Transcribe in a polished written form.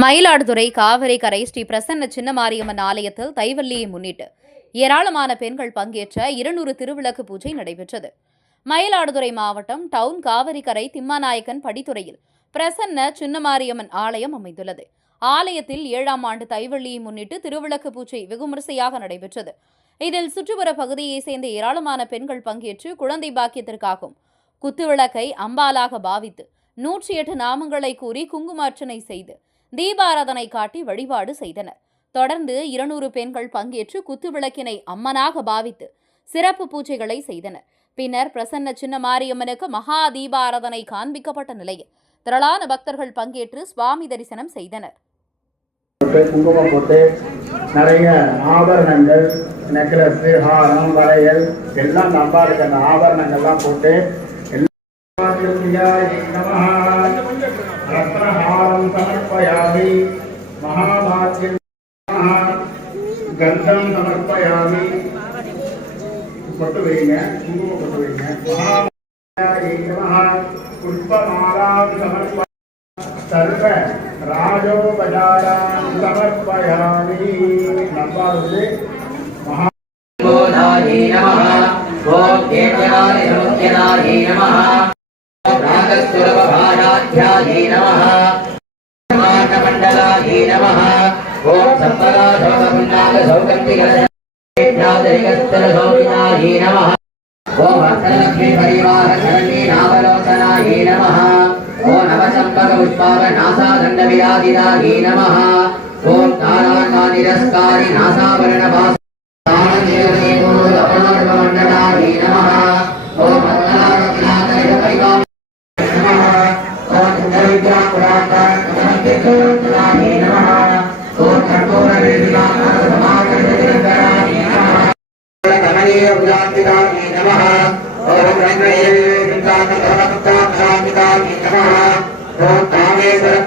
மயிலாடுதுறை காவிரி கரை ஸ்ரீ பிரசன்ன சின்னமாரியம்மன் ஆலயத்தில் தைவல்லியை முன்னிட்டு ஏராளமான பெண்கள் பங்கேற்ற 200 திருவிளக்கு பூஜை நடைபெற்றது. மயிலாடுதுறை மாவட்டம் டவுன் காவிரி கரை திம்மாநாயக்கன் படித்துறையில் பிரசன்ன சின்னமாரியம்மன் ஆலயம் அமைந்துள்ளது. ஆலயத்தில் 7ஆம் ஆண்டு தைவள்ளியை முன்னிட்டு திருவிளக்கு பூஜை வெகுவிமரிசையாக நடைபெற்றது. இதில் சுற்றுப்புற பகுதியைச் சேர்ந்த ஏராளமான பெண்கள் பங்கேற்று குழந்தை பாக்கியத்திற்காகவும் குத்துவிளக்கை அம்பாலாக பாவித்து 108 நாமங்களை கூறி குங்குமார்ச்சனை செய்து தீபாராதனை காட்டி வழிபாடு செய்தனர். தொடர்ந்து 200 பெண்கள் பங்கேற்று குத்துவிளக்கினை அம்மனாக பாவித்து சிறப்பு பூஜைகளை செய்தனர். பின்னர் பிரசன்ன சின்னமாரியம்மனுக்கு மகா தீபாராதனை காண்பிக்கப்பட்ட நிலையில் திரளான பக்தர்கள் பங்கேற்று சுவாமி தரிசனம் செய்தனர். குங்குமம் போட்டு நிறைய ஆபரணங்கள், நெக்லஸ், ஹாரம், வளையல் எல்லாம் நம்பாருக்கு அந்த ஆபரணங்கள்லாம் போட்டு ரத்னஹாரம் சமர்ப்பயாமி, மகாபாக்கியம் கந்தம் சமர்ப்பயாமி. பொட்டு வைங்க, குங்குமம் பொட்டு வைங்க. புஷ்பமாலாம் சமர்ப்ப சர்வ ராஜோபசாரம் சமர்ப்பயாமி. நம்பாருக்கு மகா Om